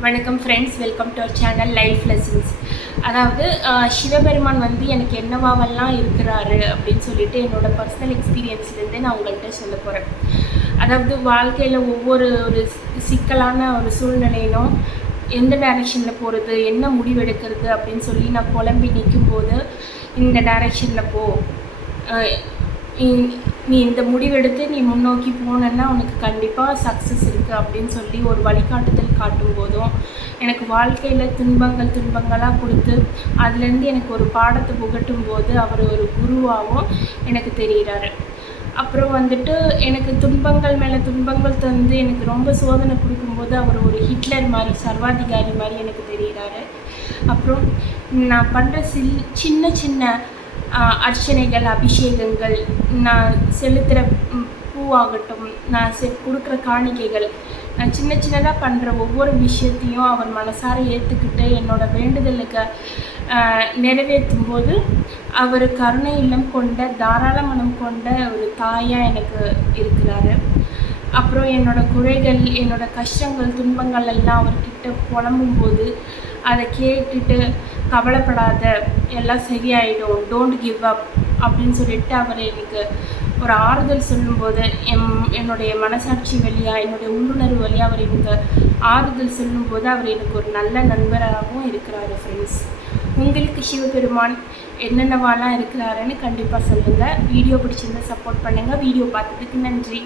வணக்கம் friends welcome to our channel life lessons அதாவது சிவபெருமான் வந்து எனக்கு என்னவாவெல்லாம் இருக்கிறாரு அப்படின்னு சொல்லிட்டு என்னோட பர்சனல் எக்ஸ்பீரியன்ஸ்லேருந்து நான் உங்கள்கிட்ட சொல்ல போகிறேன் அதாவது வாழ்க்கையில் ஒவ்வொரு ஒரு சிக்கலான ஒரு சூழ்நிலையிலும் எந்த டைரெக்ஷனில் போகிறது என்ன முடிவெடுக்கிறது அப்படின்னு சொல்லி நான் குழம்பி நிற்கும்போது இந்த டைரெக்ஷனில் போ. நீ- நீ இந்த முடிவெடுத்து நீ முன்னோக்கி போனேன்னா உனக்கு கண்டிப்பாக சக்ஸஸ் இருக்குது அப்படின்னு சொல்லி ஒரு வழிகாட்டுதல் காட்டும் போதும். எனக்கு வாழ்க்கையில் துன்பங்கள் துன்பங்களாக கொடுத்து அதுலேருந்து எனக்கு ஒரு பாடத்தை புகட்டும் போது அவர் ஒரு குருவாகவும் எனக்கு தெரிகிறாரு. அப்புறம் வந்துட்டு எனக்கு துன்பங்கள் மேலே துன்பங்கள் தந்து எனக்கு ரொம்ப சோதனை கொடுக்கும்போது அவர் ஒரு ஹிட்லர் மாதிரி சர்வாதிகாரி மாதிரி எனக்கு தெரிகிறாரு. அப்புறம் நான் பண்ணுற சில் சின்ன சின்ன அர்ச்சனைகள் அபிஷேகங்கள் நான் செலுத்துகிற பூவாகட்டும் நான் செ கொடுக்குற காணிக்கைகள் நான் சின்ன சின்னதாக பண்ணுற ஒவ்வொரு விஷயத்தையும் அவர் மனசார ஏற்றுக்கிட்டு என்னோட வேண்டுதலுக்கு நிறைவேற்றும் போது அவர் கருணை இல்லம் கொண்ட தாராள மனம் கொண்ட ஒரு தாயாக எனக்கு இருக்கிறாரு. அப்புறம் என்னோட குறைகள் என்னோட கஷ்டங்கள் துன்பங்கள் எல்லாம் அவர்கிட்ட புலம்பும்போது அதை கேட்டுட்டு கவலைப்படாத எல்லாம் சரியாயிடும். டோன்ட் கிவ் அப் அப்படின்னு சொல்லிட்டு அவர் எனக்கு ஒரு ஆறுதல் சொல்லும்போது என் என்னுடைய மனசாட்சி வழியாக என்னுடைய உள்ளுணர்வு வழியாக அவர் எனக்கு ஆறுதல் சொல்லும்போது அவர் எனக்கு ஒரு நல்ல நண்பராகவும் இருக்கிறாரு ஃப்ரெண்ட்ஸ் உங்களுக்கு சிவபெருமான் என்னென்னவாலாம் இருக்கிறாருன்னு கண்டிப்பாக சொல்லுங்கள் வீடியோ பிடிச்சிருந்தா சப்போர்ட் பண்ணுங்கள் வீடியோ பார்த்ததுக்கு நன்றி.